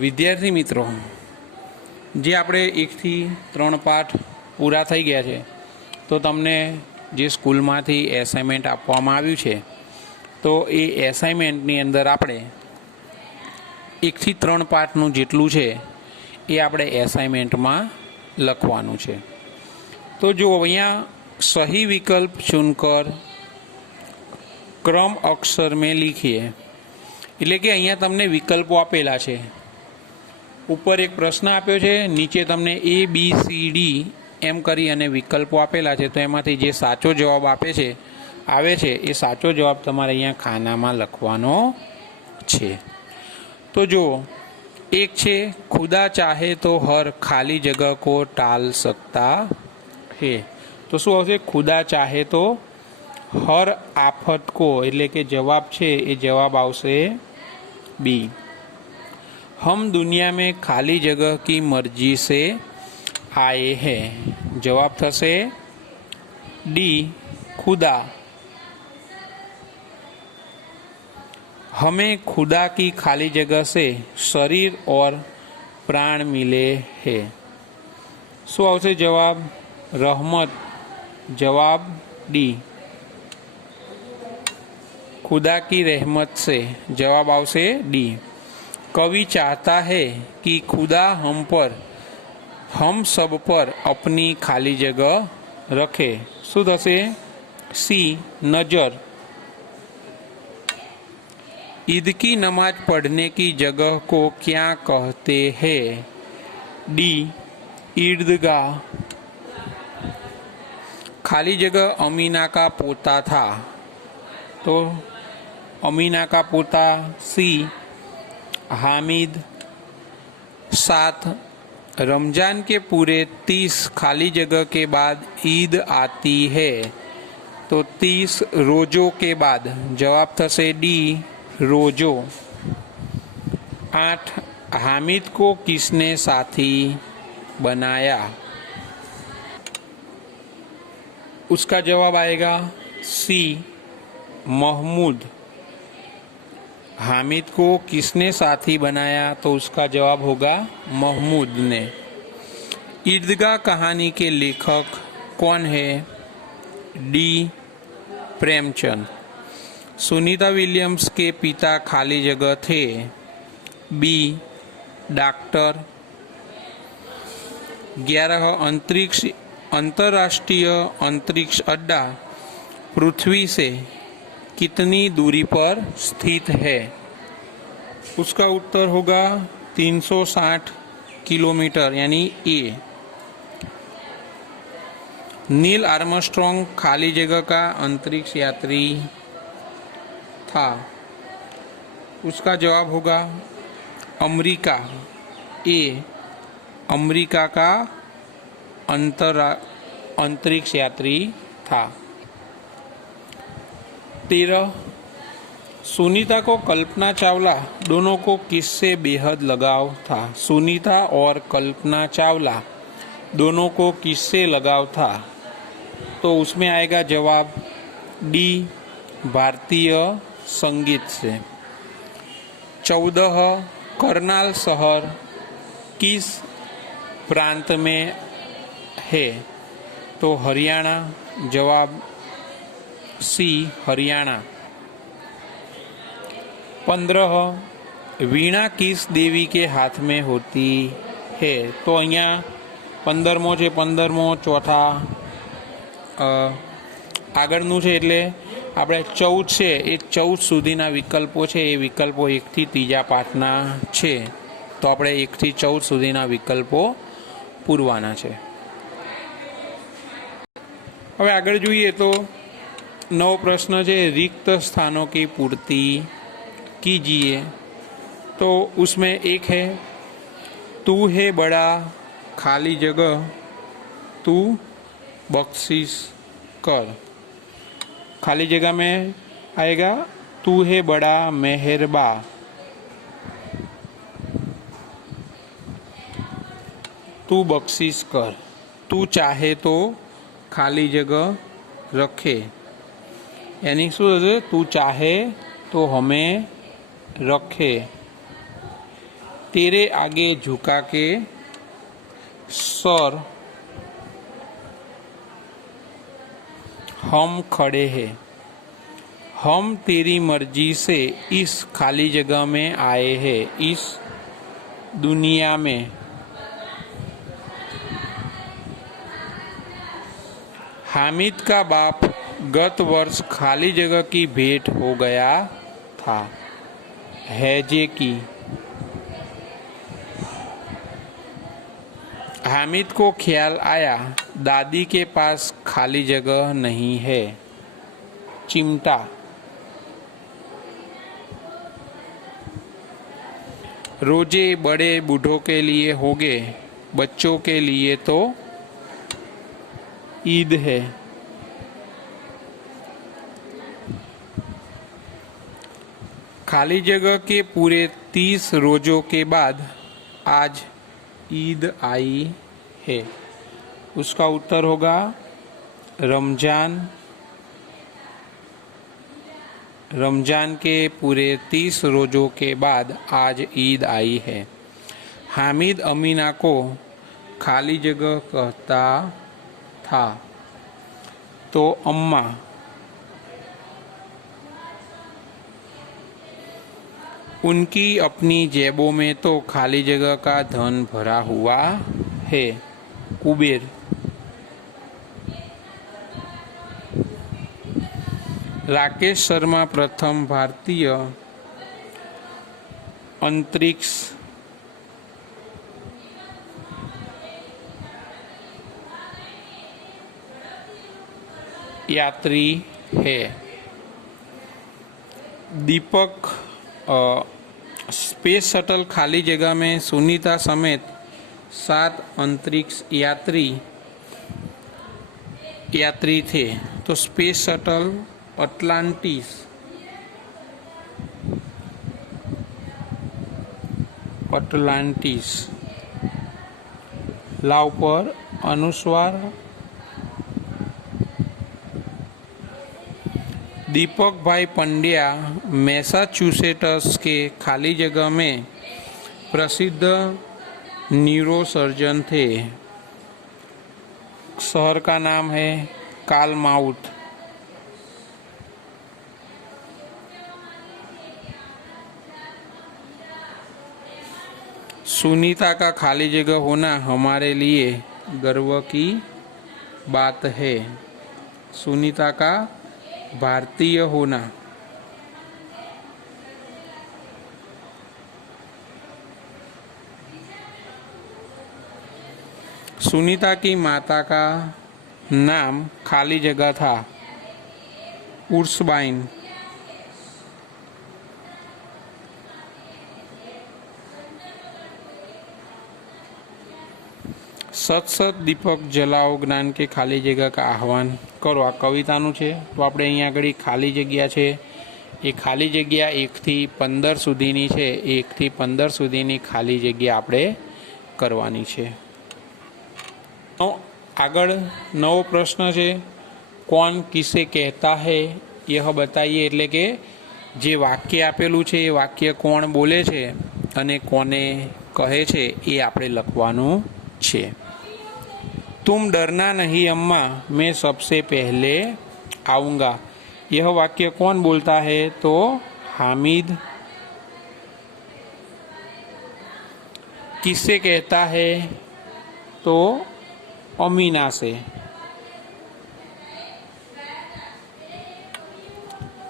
વિદ્યાર્થી મિત્રો, જે આપણે 1 થી 3 પાઠ પૂરા થઈ ગયા છે, તો તમને જે સ્કૂલમાંથી એસાઇનમેન્ટ આપવામાં આવ્યું છે, તો એ એસાઇનમેન્ટની અંદર આપણે 1 થી 3 પાઠનું જેટલું છે એ આપણે એસાઇનમેન્ટમાં લખવાનું છે। તો જો અહીંયા સही विकल्प चुनकर क्रम अक्षर में लिखिए, એટલે કે અહીંયા તમને વિકલ્પો આપેલા છે। ઉપર એક પ્રશ્ન આપ્યો છે, નીચે તમને ABCD એમ કરી અને વિકલ્પો આપેલા છે। તો એમાંથી જે સાચો જવાબ આવે છે એ સાચો જવાબ તમારે અહીંયા ખાનામાં લખવાનો છે। તો જો એક છે, खुदा चाहे तो हर खाली जगह को टाल सकता है। तो શું આવશે? खुदा चाहे तो हर आफत को, એટલે કે જવાબ છે એ જવાબ આવશે बी। हम दुनिया में खाली जगह की मर्जी से आए हैं, जवाब थશે डी खुदा। हमें खुदा की खाली जगह से शरीर और प्राण मिले हैं, શું આવશે જવાબ? रहमत, जवाब डी खुदा की रहमत से, जवाब आवશે डी। कवि चाहता है कि खुदा हम सब पर अपनी खाली जगह रखे, શું થશે? सी नजर। ईद की नमाज पढ़ने की जगह को क्या कहते हैं? डी ईदगाह। खाली जगह अमीना का पोता था, तो अमीना का पोता सी हामिद। 7 रमजान के पूरे 30 खाली जगह के बाद ईद आती है, तो 30 रोजों के बाद, जवाब थશે डी रोजो। 8 हामिद को किसने साथी बनाया? उसका जवाब आएगा सी महमूद। हामिद को किसने साथी बनाया? तो उसका जवाब होगा महमूद ने। ईदगाह कहानी के लेखक कौन है? डी प्रेमचंद। सुनीता विलियम्स के पिता खाली जगह थे, बी डॉक्टर। 11 अंतर्राष्ट्रीय अंतरिक्ष अड्डा पृथ्वी से कितनी दूरी पर स्थित है? उसका उत्तर होगा 360 किलोमीटर, यानी ए। नील आर्मस्ट्रॉन्ग खाली जगह का अंतरिक्ष यात्री था, उसका जवाब होगा अमेरिका, ए अमेरिका का अंतरिक्ष यात्री था। 13 सुनीता को कल्पना चावला दोनों को किससे बेहद लगाव था? सुनीता और कल्पना चावला दोनों को किससे लगाव था? तो उसमें आएगा जवाब डी भारतीय संगीत से। 14 करनाल शहर किस प्रांत में है? तो हरियाणा, जवाब सी हरियाणा। 15 वीणा किस देवी के हाथ में होती है? तो अहियाँ 15मो છે, 15મો ચોથા આગળનું છે, એટલે આપણે 14 છે એ 14 સુધીના વિકલ્પો છે, એ વિકલ્પો 1 થી 3જા પાઠના છે। તો આપણે 1 થી 14 સુધીના વિકલ્પો પૂરવાના છે। હવે આગળ જોઈએ તો नौ प्रश्न है, रिक्त स्थानों की पूर्ति कीजिए। तो उसमें एक है, तू है बड़ा खाली जगह तू बख्शिश कर। खाली जगह में आएगा तू है बड़ा मेहरबा। तू बख्शिश कर। तू चाहे तो खाली जगह रखे, यानी शू तू चाहे तो हमें रखे। तेरे आगे झुका के सर हम खड़े हैं। हम तेरी मर्जी से इस खाली जगह में आए हैं। इस दुनिया में हामिद का बाप गत वर्ष खाली जगह की भेंट हो गया था। हैजे की हामिद को ख्याल आया दादी के पास खाली जगह नहीं है। चिमटा रोजे बड़े बूढ़ों के लिए होगे, बच्चों के लिए तो ईद है। खाली जगह के पूरे 30 रोजों के बाद आज ईद आई है। उसका उत्तर होगा रमजान। रमजान के पूरे 30 रोजों के बाद आज ईद आई है। हामिद अमीना को खाली जगह कहता था तो अम्मा उनकी अपनी जेबों में तो खाली जगह का धन भरा हुआ है। कुबेर राकेश शर्मा प्रथम भारतीय अंतरिक्ष यात्री है। दीपक स्पेस शटल खाली जगह में सुनीता समेत 7 अंतरिक्ष यात्री थे। तो स्पेस शटल अटलांटिस लाव पर अनुस्वार। दीपक भाई पंड्या मैसाचुसेट्स के खाली जगह में प्रसिद्ध न्यूरोसर्जन थे। शहर का नाम है कालमाउथ। सुनीता का खाली जगह होना हमारे लिए गर्व की बात है। सुनीता का भारतीय होना। सुनीता की माता का नाम खाली जगह था उर्सबाइन। सत सत दीपक जलाओ ज्ञान के खाली जगह का आह्वान करो। आ कविताનું છે તો આપણે અહીંયા આગળ ખાલી જગ્યા છે એ ખાલી જગ્યા 1 થી 15 સુધીની છે। 1 થી 15 સુધીની ખાલી જગ્યા આપણે કરવાની છે। તો આગળ નવો પ્રશ્ન છે कौन किसे कहता है यह बताइए। એટલે કે જે વાક્ય આપેલું છે એ વાક્ય કોણ બોલે છે અને કોને કહે છે એ આપણે લખવાનું છે। तुम डरना नहीं अम्मा, मैं सबसे पहले आऊँगा। यह वाक्य कौन बोलता है तो हामिद। किससे कहता है तो अमीना से।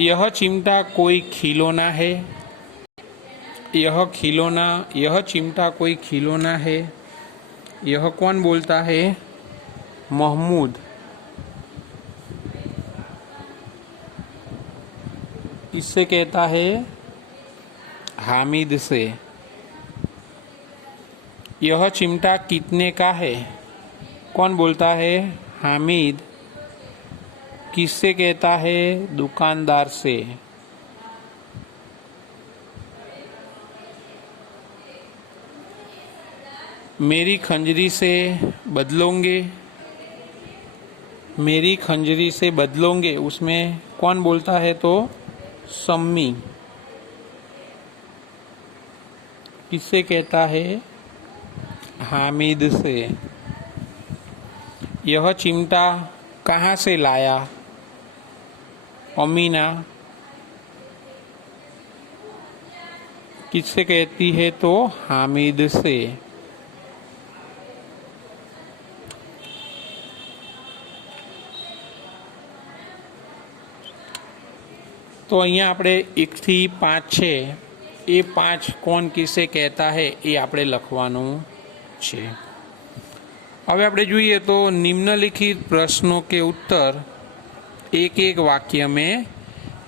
यह चिमटा कोई खिलौना है। यह चिमटा कोई खिलौना है। यह कौन बोलता है महमूद। इससे कहता है हामिद से। यह चिमटा कितने का है कौन बोलता है हामिद। किससे कहता है दुकानदार से। मेरी खंजरी से बदलोगे। मेरी खंजरी से बदलोगे उसमें कौन बोलता है तो सम्मी। किससे कहता है? हामिद से। यह चिमटा कहाँ से लाया? अमीना। किससे कहती है? तो हामिद से। तो અહીંયા આપણે 1 થી 5 છે એ 5 કોણ કિસે કહેતા હે એ આપણે લખવાનું છે। હવે આપણે જોઈએ તો निम्नलिखित प्रश्नों के उत्तर एक एक वाक्य में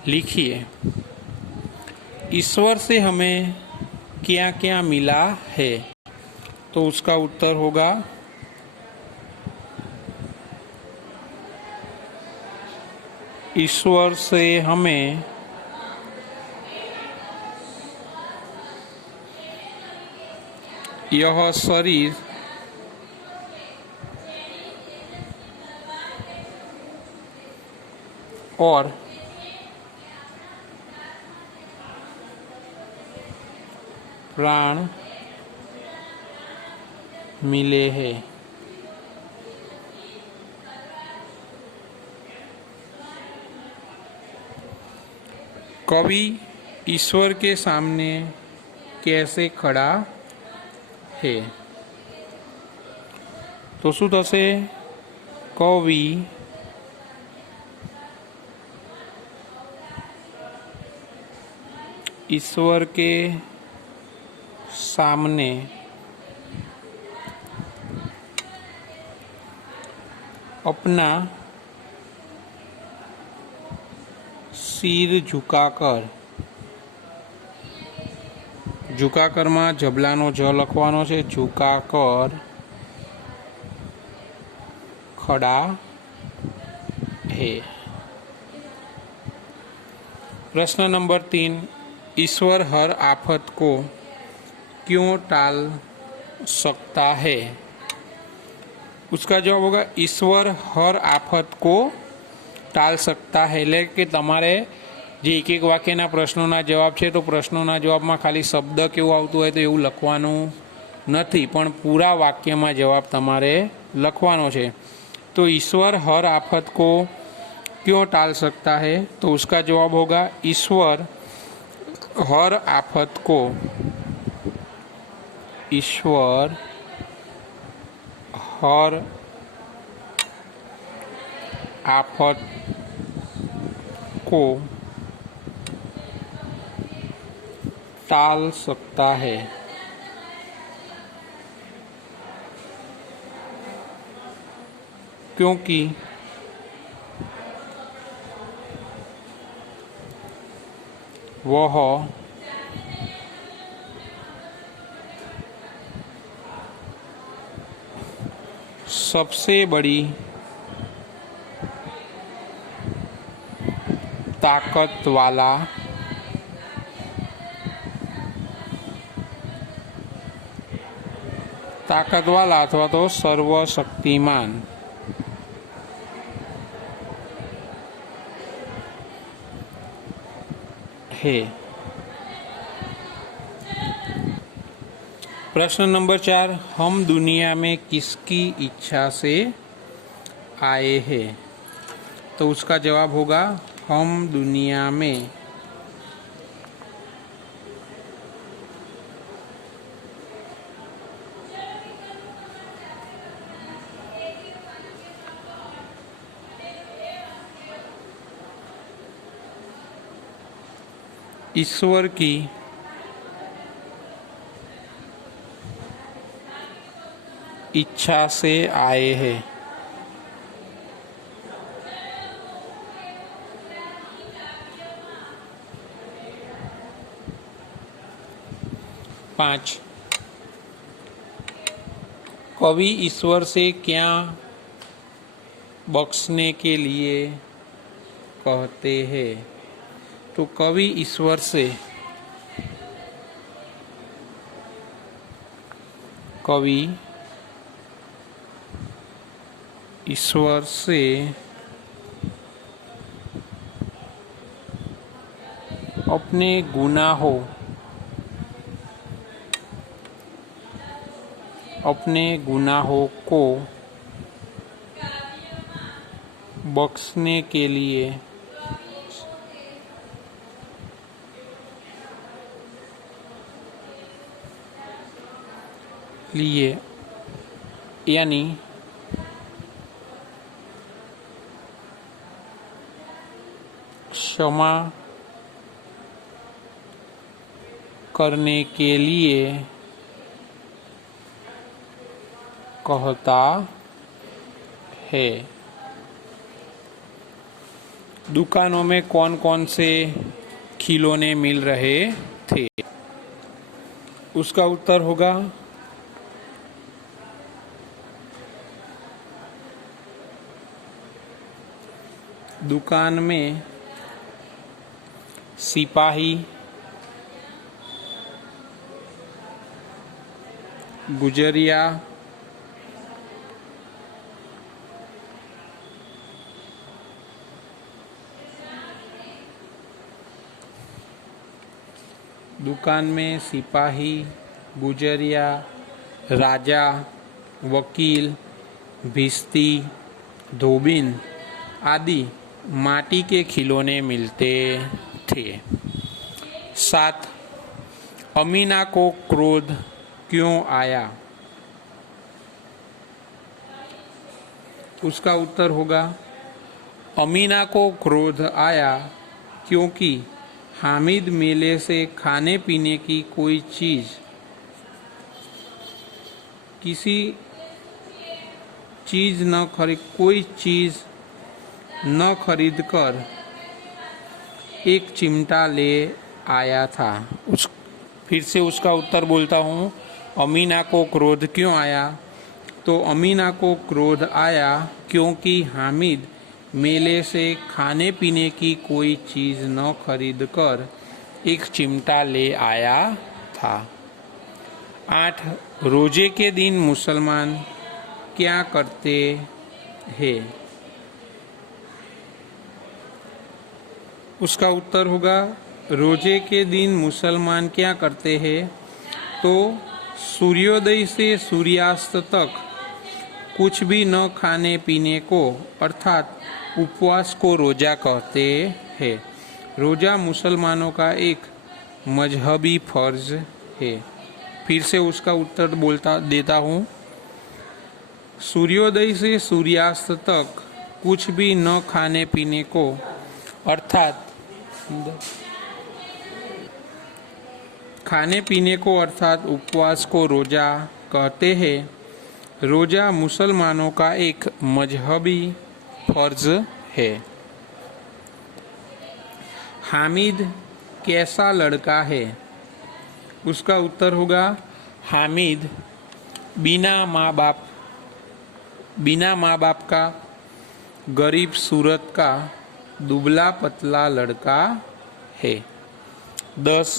लिखिए। ईश्वर से हमें क्या क्या मिला है? तो उसका उत्तर होगा ईश्वर से हमें यह शरीर और प्राण मिले हैं। कवि ईश्वर के सामने कैसे खड़ा है? तो शू थशे? कवि ईश्वर के सामने अपना सिर झुकाकर में जबलानो ज लखवानो छे, झुकाकर खड़ा है। प्रश्न नंबर 3, ईश्वर हर आफत को क्यों टाल सकता है? उसका जवाब होगा ईश्वर हर आफत को टाल सकता है। એટલે કે તમારે જે એક એક વાક્યના પ્રશ્નોના જવાબ છે તો પ્રશ્નોના જવાબમાં ખાલી શબ્દ કેવું આવતું હોય તો એવું લખવાનું નથી, પણ પૂરા વાક્યમાં જવાબ તમારે લખવાનો છે। तो ईश्वर हर आफत को क्यों टाल सकता है? तो उसका जवाब होगा ईश्वर हर आफत को हर आफत को टाल सकता है। क्योंकि वह सबसे बड़ी ताकत वाला अथवा तो सर्वशक्तिमान है। प्रश्न नंबर 4, हम दुनिया में किसकी इच्छा से आए हैं? तो उसका जवाब होगा हम दुनिया में ईश्वर की इच्छा से आए हैं। 5, कवि ईश्वर से क्या बख्शने के लिए कहते हैं? तो कवि ईश्वर से अपने गुनाहों अपने गुनाहों को बख्शने के लिए यानी क्षमा करने के लिए कहता है। दुकानों में कौन कौन से खिलौने मिल रहे थे? उसका उत्तर होगा दुकान में सिपाही, गुजरिया, दुकान में सिपाही, गुजरिया, राजा, वकील, भिश्ती, धोबिन आदि माटी के खिलौने मिलते थे। 7. अमीना को क्रोध क्यों आया? उसका उत्तर होगा अमीना को क्रोध आया क्योंकि हामिद मेले से खाने पीने की कोई चीज न खरीद कर एक चिमटा ले आया था। फिर से उसका उत्तर बोलता हूँ। अमीना को क्रोध क्यों आया? तो अमीना को क्रोध आया क्योंकि हामिद मेले से खाने पीने की कोई चीज न खरीद कर एक चिमटा ले आया था। 8. रोजे के दिन मुसलमान क्या करते हैं? उसका उत्तर होगा रोजे के दिन मुसलमान क्या करते हैं? तो सूर्योदय से सूर्यास्त तक कुछ भी न खाने पीने को अर्थात उपवास को रोजा कहते हैं। रोजा मुसलमानों का एक मजहबी फर्ज है। फिर से उसका उत्तर देता हूँ। सूर्योदय से सूर्यास्त तक कुछ भी न खाने पीने को अर्थात खाने पीने को अर्थात उपवास को रोजा कहते हैं। रोजा मुसलमानों का एक मजहबी फर्ज है। हामिद कैसा लड़का है? उसका उत्तर होगा हामिद बिना माँ बाप का गरीब सूरत का दुबला पतला लड़का है। 10.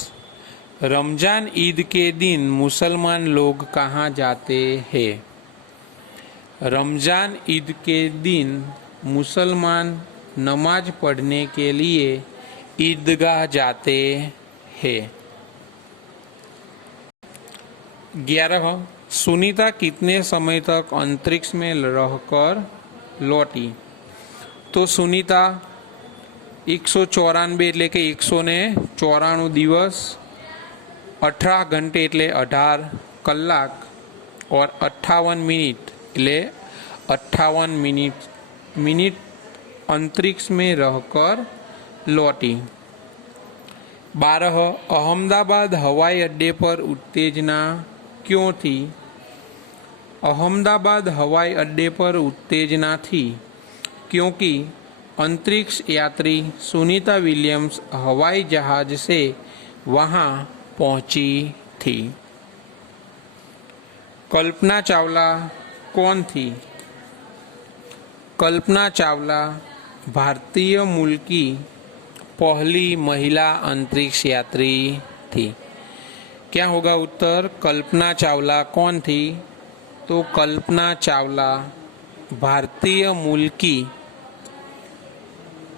रमजान ईद के दिन मुसलमान लोग कहाँ जाते हैं? रमजान ईद के दिन मुसलमान नमाज पढ़ने के लिए ईदगाह जाते हैं। 11. सुनीता कितने समय तक अंतरिक्ष में रहकर लौटी? तो सुनीता 194 એટલે કે 194 દિવસ 18 ઘંटे એટલે 18 કલાક और 58 મિનિટ એટલે 58 मिनट अंतरिक्ष में रहकर लौटी। 12. अहमदाबाद हवाई अड्डे पर उत्तेजना क्यों थी? अहमदाबाद हवाई अड्डे पर उत्तेजना थी क्योंकि अंतरिक्ष यात्री सुनीता विलियम्स हवाई जहाज से वहां पहुंची थी। कल्पना चावला कौन थी? कल्पना चावला भारतीय मूल की पहली महिला अंतरिक्ष यात्री थी। क्या होगा उत्तर? कल्पना चावला कौन थी? तो कल्पना चावला भारतीय मूल की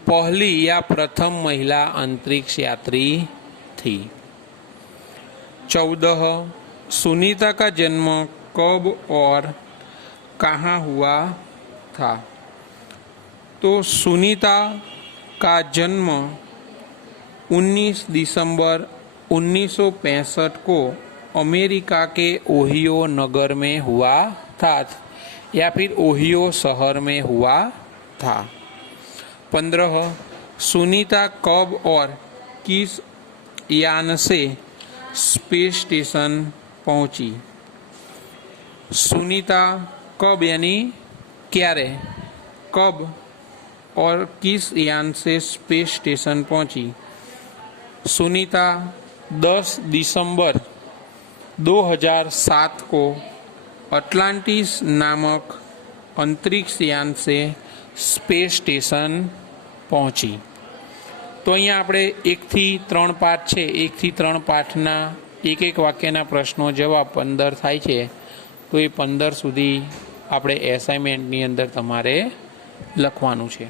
पहली या प्रथम महिला अंतरिक्ष यात्री थी। 14. सुनीता का जन्म कब और कहाँ हुआ था। तो सुनीता का जन्म 19 दिसंबर 1965 को अमेरिका के ओहियो नगर में हुआ था या फिर ओहियो शहर में हुआ था। 15 सुनीता कब और किस यान से स्पेस स्टेशन पहुंची। सुनीता कब यानी क्यारे, कब और किस यान से स्पेस स्टेशन पहुंची। सुनीता 10 दिसंबर 2007 को अटलांटिस नामक अंतरिक्ष यान से स्पेस स्टेशन पहुंची। तो अहींया आपणे 1 થી 3 पाठ छे, 1 થી 3 पाठना एक एक वाक्यना प्रश्नों जवाब 15 थाय छे। तो ये 15 सुधी आपणे एसाइनमेंटनी अंदर तमारे लखवानुं छे।